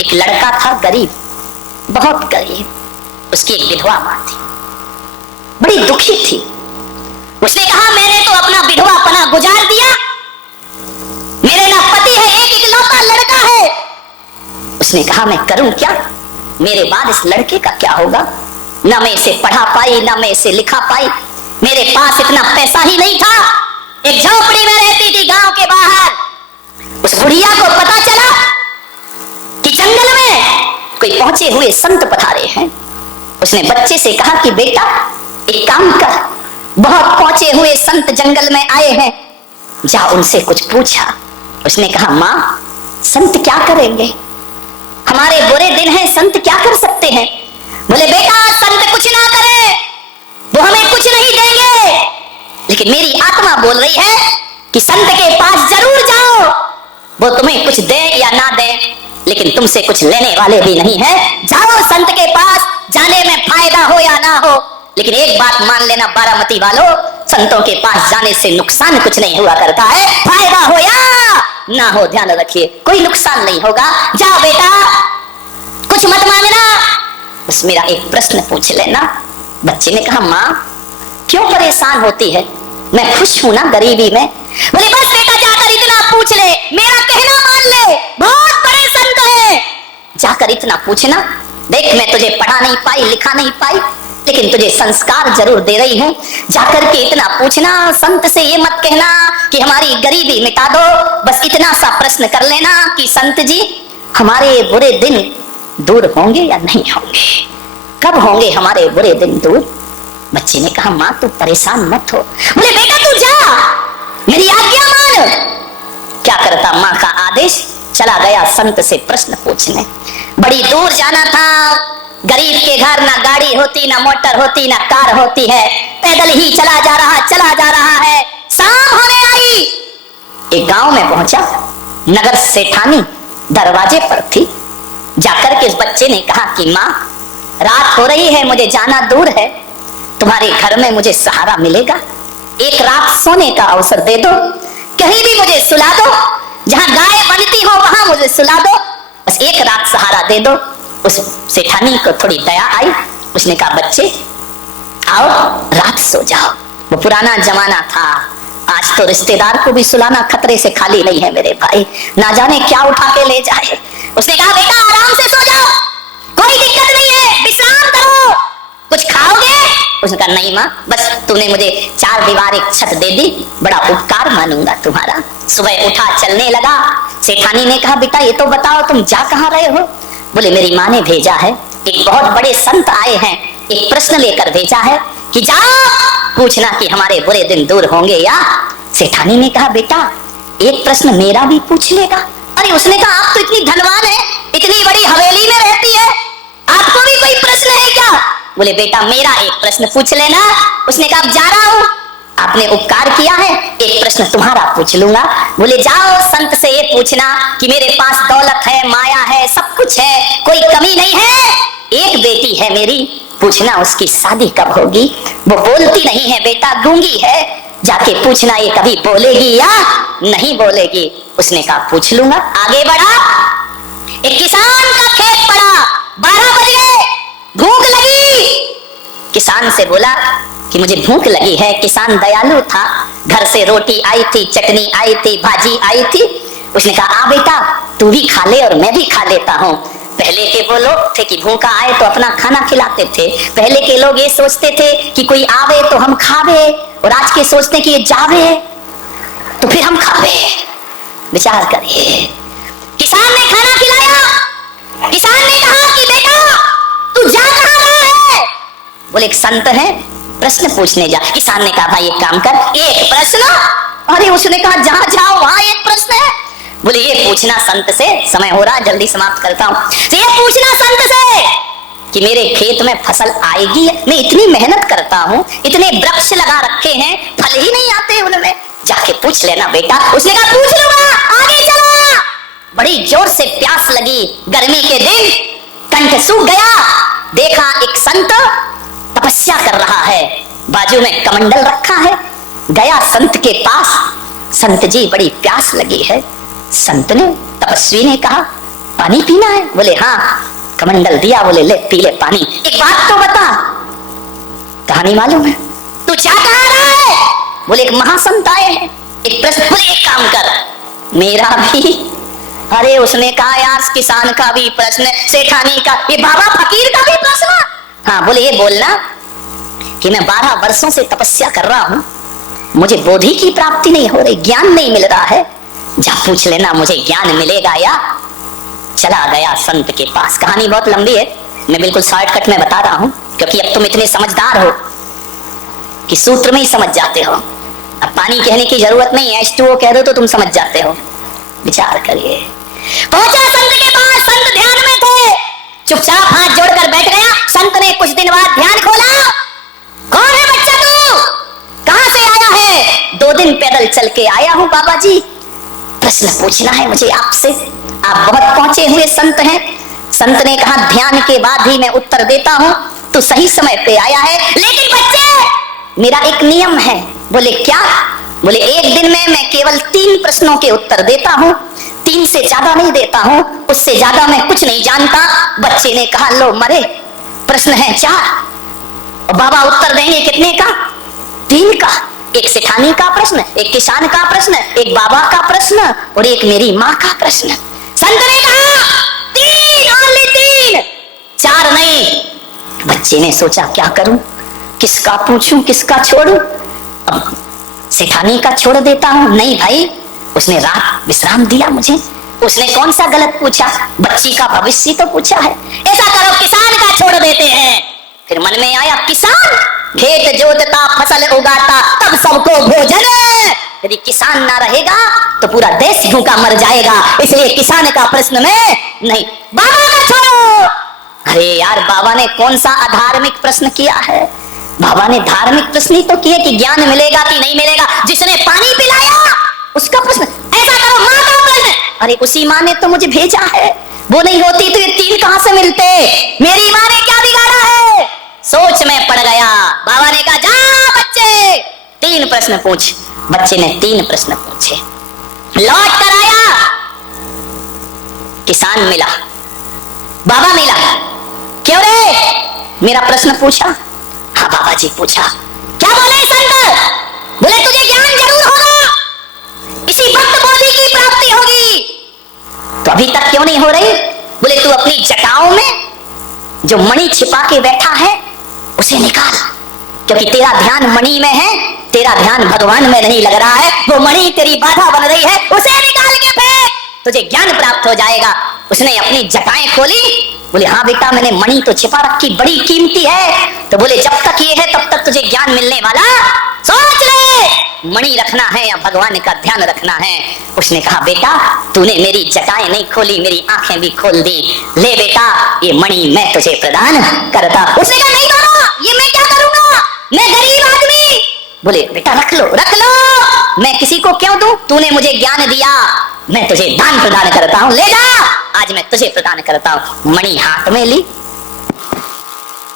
एक लड़का था गरीब, बहुत गरीब। उसकी एक विधवा मां थी, बड़ी दुखी थी। उसने कहा मैंने तो अपना विधवापना गुजार दिया, मेरे ना पति है, एक इकलौता लड़का है। उसने कहा मैं करूं क्या, मेरे बाद इस लड़के का क्या होगा। ना मैं इसे पढ़ा पाई, ना मैं इसे लिखा पाई, मेरे पास इतना पैसा ही नहीं था। एक झोपड़ी में रहती थी गांव के बाहर। उस बुढ़िया को पता चला कि जंगल में कोई पहुंचे हुए संत पधारे हैं। उसने बच्चे से कहा कि बेटा एक काम कर, बहुत पहुंचे हुए संत जंगल में आए हैं, जा उनसे कुछ पूछा। उसने कहा मां, संत क्या करेंगे, हमारे बुरे दिन हैं, संत क्या कर सकते हैं। बोले बेटा संत कुछ ना करे, वो हमें कुछ नहीं देंगे, लेकिन मेरी आत्मा बोल रही है कि संत के पास जरूर जाओ, वो तुम्हें कुछ दे या ना दे, लेकिन तुमसे कुछ लेने वाले भी नहीं है। जाओ संत के पास, जाने में फायदा हो या ना हो, लेकिन एक बात मान लेना बारामती वालों, संतों के पास जाने से नुकसान कुछ नहीं हुआ करता है, फायदा हो या ना हो ध्यान रखिए, कोई नुकसान नहीं होगा। जाओ बेटा कुछ मत मांगना, बस मेरा एक प्रश्न पूछ लेना। बच्चे ने कहा मां क्यों परेशान होती है, मैं खुश हूं ना गरीबी में। बोले बस बेटा जाकर इतना पूछ ले, मेरा कहना मान ले, बहुत बड़े संत है, जाकर इतना पूछना। देख मैं तुझे पढ़ा नहीं पाई, लिखा नहीं पाई, लेकिन तुझे संस्कार जरूर दे रही हूं, जाकर के इतना पूछना। संत से ये मत कहना कि हमारी गरीबी मिटा दो, बस इतना सा प्रश्न कर लेना कि संत जी हमारे बुरे दिन दूर होंगे या नहीं होंगे, कब होंगे हमारे बुरे दिन दूर। बच्चे ने कहा मां तू परेशान मत हो। बोले बेटा तू जा, मेरी आज्ञा मान। क्या करता, मां का आदेश, चला गया संत से प्रश्न पूछने। बड़ी दूर जाना था, गरीब के घर ना गाड़ी होती, ना मोटर होती, ना कार होती है, पैदल ही चला जा रहा है। शाम होने आई, एक गांव में पहुंचा, नगर सेठानी दरवाजे पर थी। जाकर के इस बच्चे ने कहा कि मां रात हो रही है, मुझे जाना दूर है, तुम्हारे घर में मुझे सहारा मिलेगा, एक रात सोने का अवसर दे दो, कहीं भी मुझे सुला दो, जहां गाय बनती हो वहां मुझे सुला दो, बस एक रात सहारा दे दो। उस सेठानी को थोड़ी दया आई, उसने कहा बच्चे आओ रात सो जाओ। वो पुराना जमाना था, आज तो रिश्तेदार को भी सुलाना खतरे से खाली नहीं है मेरे भाई, ना जाने क्या उठा के ले जाए। उसने कहा बेटा आराम से सो जाओ, कोई दिक्कत नहीं है, विश्राम करो, कुछ खाओगे। उसने कहा नहीं माँ, बस तूने मुझे 4 दीवार एक छत दे दी, बड़ा उपकार मानूंगा तुम्हारा। सुबह उठा चलने लगा। सेठानी ने कहा बेटा ये तो बताओ तुम जा कहाँ रहे हो। बोले मेरी माँ ने भेजा है, एक बहुत बड़े संत आए हैं, एक प्रश्न लेकर भेजा है कि जाओ पूछना कि हमारे बुरे दिन दूर होंगे या। सेठानी ने कहा बेटा एक प्रश्न मेरा भी पूछ लेगा। अरे उसने कहा आप तो इतनी धनवान है, इतनी बड़ी हवेली में रहती है, आपको भी कोई प्रश्न है क्या। बोले बेटा मेरा एक प्रश्न पूछ लेना। उसने कहा अब जा रहा हूं, आपने उपकार किया है, एक प्रश्न तुम्हारा पूछ लूंगा। बोले जाओ संत से ये पूछना कि मेरे पास दौलत है, माया है, सब कुछ है, कोई कमी नहीं है, एक बेटी है मेरी, पूछना उसकी शादी कब होगी। वो बोलती नहीं है बेटा, गूंगी है, जाके पूछना ये कभी बोलेगी या नहीं बोलेगी। उसने कहा पूछ लूंगा। आगे बढ़ा, एक किसान का खेत पड़ा, 12 बज गए, भूख लगी। किसान से बोला कि मुझे भूख लगी है। किसान दयालु था, घर से रोटी आई थी, चटनी आई थी, भाजी आई थी। उसने कहा आ बेटा तू भी खा ले और मैं भी खा लेता हूँ। पहले के वो लोग थे कि भूखा आए तो अपना खाना खिलाते थे, पहले के लोग ये सोचते थे कि कोई आवे तो हम खावे, और आज के सोचते कि ये जावे तो फिर हम खावे। विचार करिए, किसान ने खाना खिलाया। किसान ने कहा कि बेटा तू जा कहाँ रहा है। बोले एक संत है, प्रश्न पूछने जा। किसान ने कहा भाई एक काम कर, एक प्रश्न। अरे उसने कहा जहां जाओ वहां एक प्रश्न है। बोले ये पूछना संत से, समय हो रहा जल्दी समाप्त करता हूं, तो ये पूछना संत से कि मेरे खेत में फसल आएगी, मैं इतनी मेहनत करता हूं, इतने वृक्ष लगा रखे हैं, फल ही नहीं आते उनमें, जाके पूछ लेना बेटा। उसने कहा पूछ लूंगा, आगे चला। बड़ी जोर से प्यास लगी, गर्मी के दिन, कंठ सूख गया। देखा एक संत तपस्या कर रहा है, बाजू में कमंडल रखा है। गया संत के पास, संत जी बड़ी प्यास लगी है। संत ने, तपस्वी ने कहा पानी पीना है? बोले हाँ। कमंडल दिया, बोले ले पी ले पानी। एक बात तो बता, कहानी मालूम है? तू क्या कहा रहा है? बोले एक महासंत आए हैं, एक प्रश्न। बोले एक काम कर, मेरा भी। अरे उसने कहा यार किसान का भी प्रश्न, सेठानी का, ये बाबा फकीर का भी प्रश्न। हाँ, बोले ये बोलना कि मैं 12 वर्षों से तपस्या कर रहा हूं, मुझे बोधि की प्राप्ति नहीं हो रही, ज्ञान नहीं मिल रहा है, जा पूछ लेना मुझे ज्ञान मिलेगा या। चला गया संत के पास। कहानी बहुत लंबी है, मैं बिल्कुल शॉर्टकट में बता रहा हूं, क्योंकि अब तुम इतने समझदार हो कि सूत्र में ही समझ जाते हो। अब पानी कहने की जरूरत नहीं है, H2O कह दो तो तुम समझ जाते हो। विचार करिए। पहुंचा संत के पास, संत ध्यान में थे, चुपचाप हाथ जोड़कर बैठ गया। संत ने कुछ दिन बाद ध्यान खोला। कौन है बच्चा तू? कहां से आया है? 2 दिन पैदल चल के आया हूं बाबा जी, प्रश्न पूछना है मुझे आपसे, आप बहुत पहुंचे हुए संत हैं। संत ने कहा ध्यान के बाद ही मैं उत्तर देता हूं, तू सही समय पे आया है, लेकिन बच्चे मेरा एक नियम है। बोले क्या? बोले एक दिन में मैं केवल 3 प्रश्नों के उत्तर देता हूं, 3 से ज्यादा नहीं देता हूं, उससे ज्यादा मैं कुछ नहीं जानता। बच्चे ने कहा लो मरे, प्रश्न है 4 और बाबा उत्तर देंगे कितने का? 3 का। एक सेठानी का प्रश्न, एक किसान का प्रश्न, एक बाबा का प्रश्न और एक मेरी माँ का प्रश्न। संत ने कहा 3, ओनली 3, 4 नहीं। बच्चे ने सोचा क्या करूं, किसका पूछूं, किसका छोड़ूं? अब सेठानी का छोड़ देता हूं। नहीं भाई, उसने रात विश्राम दिया मुझे, उसने कौन सा गलत पूछा, बच्ची का भविष्य तो पूछा है। ऐसा करो किसान का छोड़ देते हैं। फिर मन में आया किसान खेत जोतता, फसल उगाता, तब सबको भोजन। यदि किसान ना रहेगा तो पूरा देश भूखा मर जाएगा, इसलिए किसान का प्रश्न में नहीं। बाबा का छोड़ो। अरे यार, बाबा ने कौन सा अधार्मिक प्रश्न किया है? बाबा ने धार्मिक प्रश्न ही तो किए कि ज्ञान मिलेगा कि नहीं मिलेगा। जिसने पानी पिलाया उसका प्रश्न। ऐसा करो माँ का प्रश्न। अरे उसी माँ ने तो मुझे भेजा है, वो नहीं होती तो ये 3 कहां से मिलते? मेरी माँ ने क्या बिगाड़ा है? सोच में पड़ गया। बाबा ने कहा जा बच्चे 3 प्रश्न पूछ। बच्चे ने 3 प्रश्न पूछे, लौट कर आया। किसान मिला, बाबा मिला। क्यों रे, मेरा प्रश्न पूछा? हाँ बाबा जी पूछा। क्या बोले संत? बोले तुझे ज्ञान जरूर होगा, इसी वक्त बोधि की प्राप्ति होगी, तो अभी तक क्यों नहीं हो रही? बोले तू अपनी जटाओं में जो मणि छिपा के बैठा है उसे निकाल, क्योंकि तेरा ध्यान मणि में है, तेरा ध्यान भगवान में नहीं लग रहा है, वो मणि तेरी बाधा बन रही है, उसे निकाल के फेंक, तुझे ज्ञान प्राप्त हो जाएगा। उसने अपनी जटाएं खोली। बोले हाँ बेटा, मैंने मणि तो छिपा रखी, बड़ी कीमती है। तो बोले जब तक ये है तब तक तुझे ज्ञान मिलने वाला, सोच ले मणि रखना है या भगवान का ध्यान रखना है। उसने कहा बेटा तूने मेरी जटाएं नहीं खोली, मेरी आंखें भी खोल दी, ले बेटा ये मणि मैं तुझे प्रदान करता। उसने कहा नहीं बाबा, ये मैं क्या करूंगा, मैं गरीब आदमी। बोले बेटा रख लो रख लो, मैं किसी को क्यों दूं, तूने मुझे ज्ञान दिया, मैं तुझे दान प्रदान करता हूं, ले जा, आज मैं तुझे प्रदान करता हूं। मणि हाथ में ली,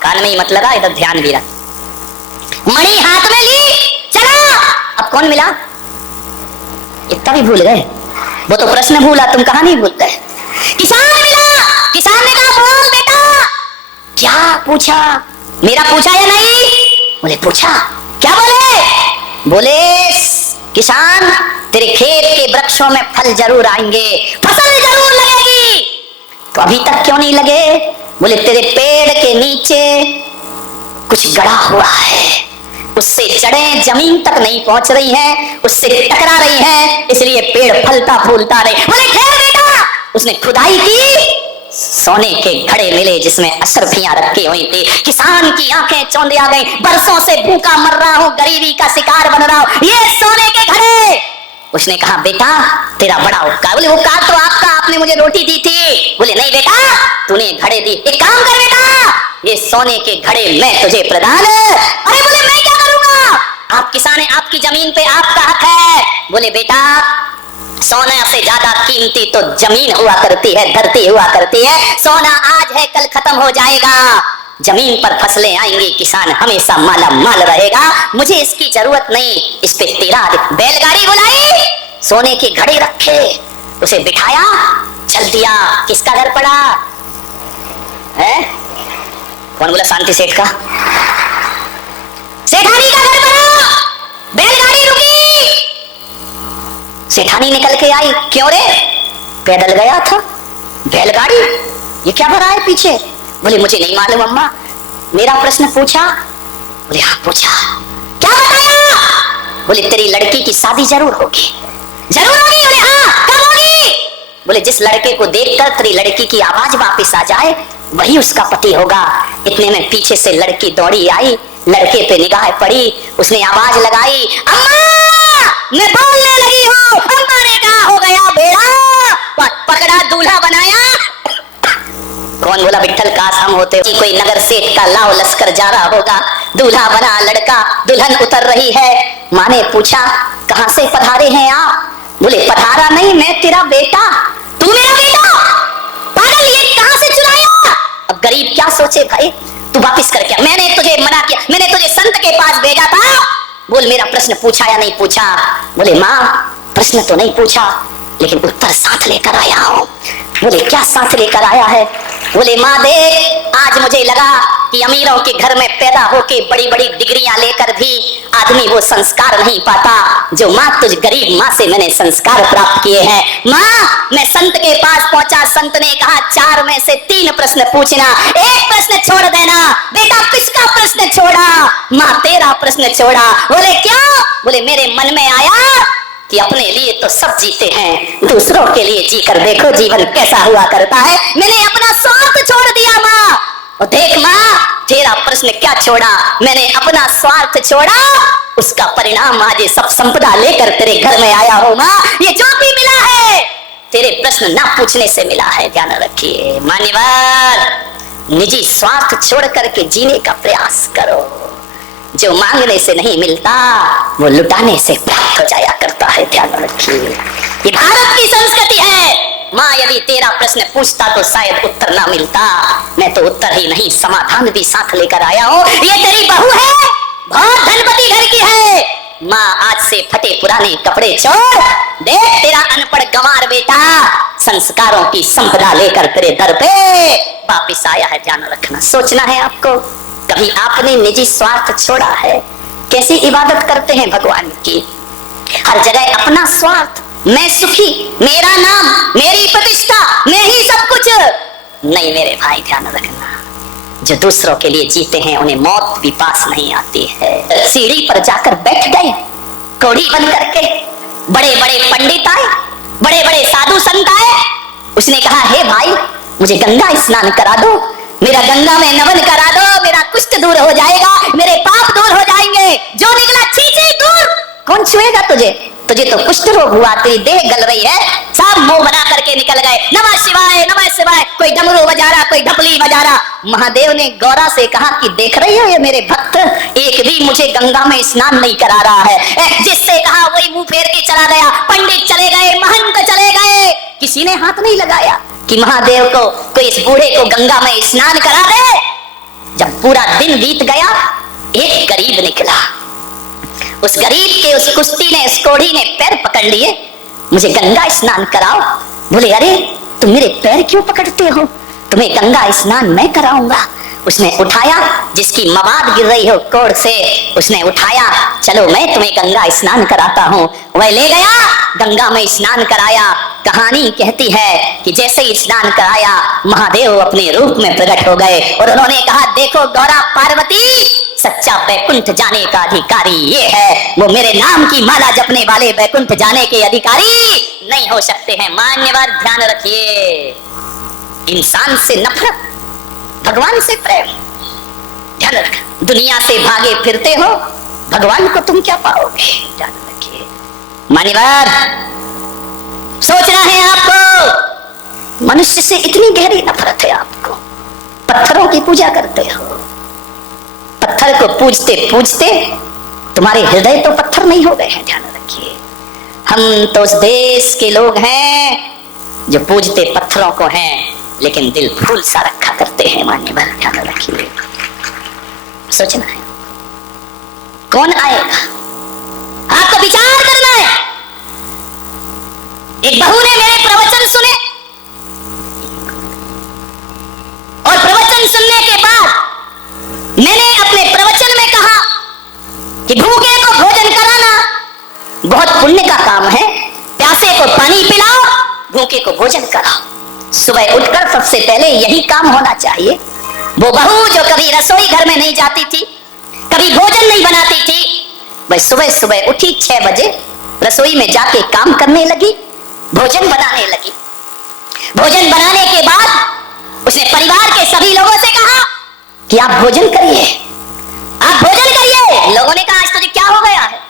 कान में ही मत लगा, इधर ध्यान भी रख। मणि हाथ में ली, चला। अब कौन मिला? इतना भी भूल गए, वो तो प्रश्न भूला, तुम कहानी भूलते। किसान मिला। किसान ने कहा बोल बेटा। क्या पूछा? मेरा पूछा या नहीं? बोले पूछा। क्या बोले? बोले किसान तेरे खेत के वृक्षों में फल जरूर आएंगे, फसल जरूर लगेगी, तो अभी तक क्यों नहीं लगे? बोले तेरे पेड़ के नीचे कुछ गड़ा हुआ है, उससे जड़ें जमीन तक नहीं पहुंच रही हैं, उससे टकरा रही हैं, इसलिए पेड़ फलता फूलता रहे। बोले खैर बेटा, उसने खुदाई की, सोने के घड़े मिले जिसमें अशरफियां रखी हुई थी। किसान की आंखें चौंधी आ गई, बरसों से भूखा मर रहा हूं, गरीबी का शिकार बन रहा हूं, ये सोने के घड़े। उसने कहा बेटा तेरा बड़ा उपकार। बोले उपकार तो आपका, आपने मुझे रोटी दी थी। बोले नहीं बेटा, तूने घड़े दी, एक काम कर बेटा, ये सोने के घड़े मैं तुझे प्रदान। अरे बोले मैं क्या करूंगा, आप किसान है, आपकी जमीन पे आपका हक है। बोले बेटा सोना से ज्यादा कीमती तो जमीन हुआ करती है, धरती हुआ करती है। सोना आज है कल खत्म हो जाएगा, जमीन पर फसलें आएंगी, किसान हमेशा माला माल रहेगा, मुझे इसकी जरूरत नहीं। इस पे तेरा बैलगाड़ी बुलाई, सोने के घड़े रखे, उसे बिठाया, चल दिया। किसका घर पड़ा है? कौन बोला? शांति सेठ का। सेठानी का घर पड़ा। बैलगाड़ी रुकी, सेठानी निकल के आई। क्यों रे? पैदल गया था। बैलगाड़ी ये क्या भरा है पीछे? बोले मुझे नहीं मालूम अम्मा। मेरा प्रश्न पूछा? बोले हाँ पूछा। क्या बताया? बोले तेरी लड़की की शादी जरूर होगी। जरूर होगी? बोले हाँ। कब होगी? बोले जिस लड़के को देखकर तेरी लड़की की आवाज वापस आ जाए वही उसका पति होगा। इतने में पीछे से लड़की दौड़ी आई, लड़के पे निगाह पड़ी, उसने आवाज लगाई, अम्मा मैं बोलने लगी हूँ। अम्मा ने कहा हो गया बेड़ा, पकड़ा दूल्हा बनाया। कौन बोला? विठ्ठल काश हम होते कि कोई नगर सेठ का लाव लश्कर जा रहा होगा। दूल्हा बना लड़का, दुल्हन उतर रही है। माँ ने पूछा कहां से पधारे हैं आप? बोले पधारा नहीं, मैं तेरा बेटा। तू मेरा बेटा? पागल, ये कहां से चुराया? अब गरीब क्या सोचे भाई, तू वापिस कर क्या? मैंने तुझे मना किया, मैंने तुझे संत के पास भेजा था। बोल मेरा प्रश्न पूछा या नहीं पूछा? बोले माँ प्रश्न तो नहीं पूछा लेकिन उत्तर साथ लेकर आया हूं। बोले क्या साथ लेकर आया है? बोले माँ देख, आज मुझे लगा कि अमीरों के घर में पैदा होके बड़ी बड़ी डिग्रियां लेकर भी आदमी वो संस्कार नहीं पाता जो माँ तुझ गरीब माँ से मैंने संस्कार प्राप्त किए हैं। माँ मैं संत के पास पहुंचा, संत ने कहा 4 में से 3 प्रश्न पूछना, 1 प्रश्न छोड़ देना। बेटा किसका प्रश्न छोड़ा? माँ तेरा प्रश्न छोड़ा। बोले क्या? बोले मेरे मन में आया कि अपने लिए तो सब जीते हैं, दूसरों के लिए जीकर देखो जीवन कैसा हुआ करता है। मैंने अपना स्वार्थ छोड़ दिया माँ। और देख माँ तेरा प्रश्न क्या छोड़ा? मैंने अपना स्वार्थ छोड़ा, उसका परिणाम आज सब संपदा लेकर तेरे घर में आया हो माँ। ये जो भी मिला है तेरे प्रश्न ना पूछने से मिला है, ध्यान रखिए। मान्यवर निजी स्वार्थ छोड़ करके जीने का प्रयास करो। जो मांगने से नहीं मिलता वो लुटाने से प्राप्त हो जाया करता है, ध्यान रखिए। ये भारत की संस्कृति है। माँ यदि तेरा प्रश्न पूछता तो शायद उत्तर ना मिलता। मैं तो उत्तर ही नहीं समाधान भी साथ लेकर आया हूँ। ये तेरी बहू है, बहुत धनपति घर की है। माँ आज से फटे पुराने कपड़े छोड़, देख तेरा अनपढ़ गंवार बेटा संस्कारों की संपदा लेकर तेरे दर पे वापिस आया है, ध्यान रखना। सोचना है आपको, कभी आपने निजी स्वार्थ छोड़ा है? कैसी इबादत करते हैं भगवान की, हर जगह अपना स्वार्थ, मैं सुखी, मेरा नाम, मेरी प्रतिष्ठा, मैं ही सब कुछ। नहीं मेरे भाई ध्यान रखना, जो दूसरों के लिए जीते हैं उन्हें मौत भी पास नहीं आती है। सीढ़ी पर जाकर बैठ गए कौड़ी बन करके, बड़े बड़े पंडित आए, बड़े बड़े साधु संत आए। उसने कहा हे भाई मुझे गंगा स्नान करा दो, मेरा गंगा में नमन करा दो, मेरा कुष्ठ दूर हो जाएगा, मेरे पाप दूर हो जाएंगे। जो निकला छी दूर। कौन छुएगा तुझे? तुझे तो कुष्ठ रोग हुआ, तेरी देह गल रही है। सब मुंह बना करके निकल गए, नमः शिवाय नमः शिवाय। कोई डमरू बजा रहा, कोई ढपली बजा रहा। महादेव ने गौरा से कहा कि देख रही हो ये मेरे भक्त एक भी मुझे गंगा में स्नान नहीं करा रहा है। जिससे कहा वही मुंह फेर के चला गया। पंडित चले गए, महंत चले गए, किसी ने हाथ नहीं लगाया कि महादेव को कोई इस बूढ़े को गंगा में स्नान करा दे। जब पूरा दिन बीत गया, एक गरीब निकला। उस गरीब के उस कुश्ती ने, उस कोढ़ी ने पैर पकड़ लिए, मुझे गंगा स्नान कराओ। बोले अरे तुम मेरे पैर क्यों पकड़ते हो, तुम्हें गंगा स्नान मैं कराऊंगा। उसने उठाया, जिसकी मवाद गिर रही हो कोढ़ से, उसने उठाया, चलो मैं तुम्हें गंगा स्नान कराता हूँ। वह ले गया, गंगा में स्नान कराया। कहानी कहती है कि जैसे ही स्नान कराया महादेव अपने रूप में प्रकट हो गए और उन्होंने कहा देखो गौरा पार्वती, सच्चा बैकुंठ जाने का अधिकारी ये है, वो मेरे नाम की माला जपने वाले बैकुंठ जाने के अधिकारी नहीं हो सकते हैं। मान्यवर ध्यान रखिए, इंसान से नफरत, भगवान से प्रेम, ध्यान रख। दुनिया से भागे फिरते हो, भगवान को तुम क्या पाओगे, ध्यान रखिए। मान्यवर सोचना है आपको, मनुष्य से इतनी गहरी नफरत है आपको। पत्थरों की पूजा करते हो, पत्थर को पूजते पूजते तुम्हारे हृदय तो पत्थर नहीं हो गए हैं, ध्यान रखिए। हम तो उस देश के लोग हैं जो पूजते पत्थरों को हैं लेकिन दिल फूल सा रखा करते हैं। मान्यवर ध्यान रखिए, सोचना है कौन आएगा, आपको विचार करना है। एक बहू ने मेरे प्रवचन सुने, पुण्य का काम है, प्यासे को पानी पिलाओ, भूखे को भोजन कराओ। सुबह उठकर सबसे पहले यही काम होना चाहिए। वो बहू जो कभी रसोई घर में नहीं जाती थी, कभी भोजन नहीं बनाती थी, वह सुबह सुबह उठी 6 बजे, रसोई में जाके काम करने लगी, भोजन बनाने लगी। भोजन बनाने के बाद उसने परिवार के सभी लोगों से कहा कि आप भोजन करिए, आप भोजन करिए। लोगों ने कहा आज तुझे क्या हो गया है?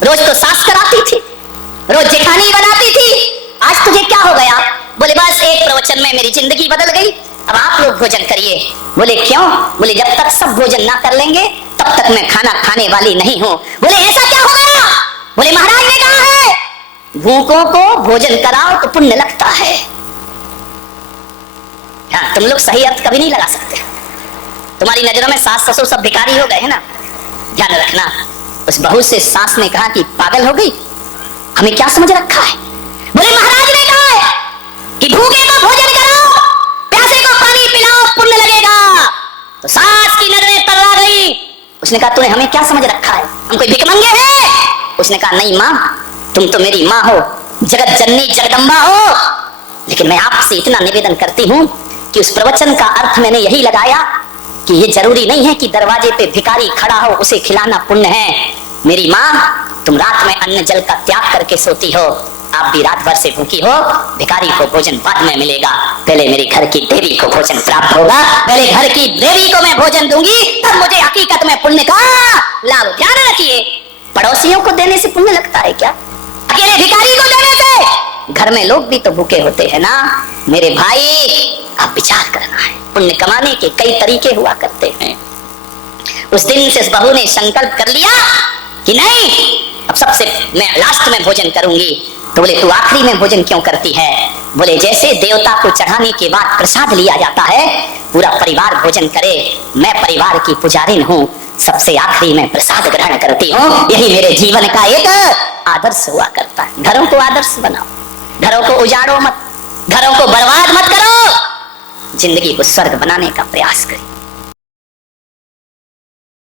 रोज तो सास कराती थी, रोज जेठानी बनाती थी, आज तुझे क्या हो गया? बोले बस एक प्रवचन में मेरी जिंदगी बदल गई, अब आप लोग भोजन करिए। बोले क्यों? बोले जब तक सब भोजन ना कर लेंगे तब तक मैं खाना खाने वाली नहीं हूं। बोले ऐसा क्या हो गया? बोले महाराज ने कहा है भूखों को भोजन कराओ तो पुण्य लगता है। हाँ, तुम लोग सही अर्थ कभी नहीं लगा सकते। तुम्हारी नजरों में सास ससुर सब भिखारी हो गए हैं ना, ध्यान रखना। उस बहू से सास ने कहा कि पागल हो गई, हमें क्या समझ रखा है? बोले महाराज ने कहा है कि भूखे को भोजन कराओ, प्यासे को पानी पिलाओ, पुण्य लगेगा। तो सास की नजरें तल्ला गई। उसने कहा तूने हमें क्या समझ रखा है, हम कोई भिखमंगे हैं? उसने कहा नहीं मां, तुम तो मेरी मां हो, जगत जननी जगदम्बा हो, लेकिन मैं आपसे इतना निवेदन करती हूं कि उस प्रवचन का अर्थ मैंने यही लगाया कि ये जरूरी नहीं है कि दरवाजे पे भिखारी खड़ा हो उसे खिलाना पुण्य है। मेरी माँ, तुम रात में अन्न जल का त्याग करके सोती हो, आप भी रात भर से भूखी हो, भिखारी को भोजन बाद में मिलेगा, पहले मेरे घर की देवी को भोजन प्राप्त होगा, पहले घर की देवी को मैं भोजन दूंगी, तब मुझे हकीकत में पुण्य का लाभ। ध्यान रखिए, पड़ोसियों को देने से पुण्य लगता है क्या? अकेले भिखारी को देने से? घर में लोग भी तो भूखे होते हैं ना। मेरे भाई, आप विचार करना है, पुण्य कमाने के कई तरीके हुआ करते हैं। उस दिन से उस बहू ने संकल्प कर लिया कि नहीं, अब सबसे मैं लास्ट में भोजन करूंगी। तो बोले तू आखिरी में भोजन क्यों करती है? बोले जैसे देवता को चढ़ाने के बाद प्रसाद लिया जाता है, पूरा परिवार भोजन करे, मैं परिवार की पुजारिन हूँ, सबसे आखिरी में प्रसाद ग्रहण करती हूँ। यही मेरे जीवन का एक आदर्श हुआ करता है। घरों को आदर्श बनाओ, घरों को उजाड़ो मत, घरों को बर्बाद मत करो, जिंदगी को स्वर्ग बनाने का प्रयास करें।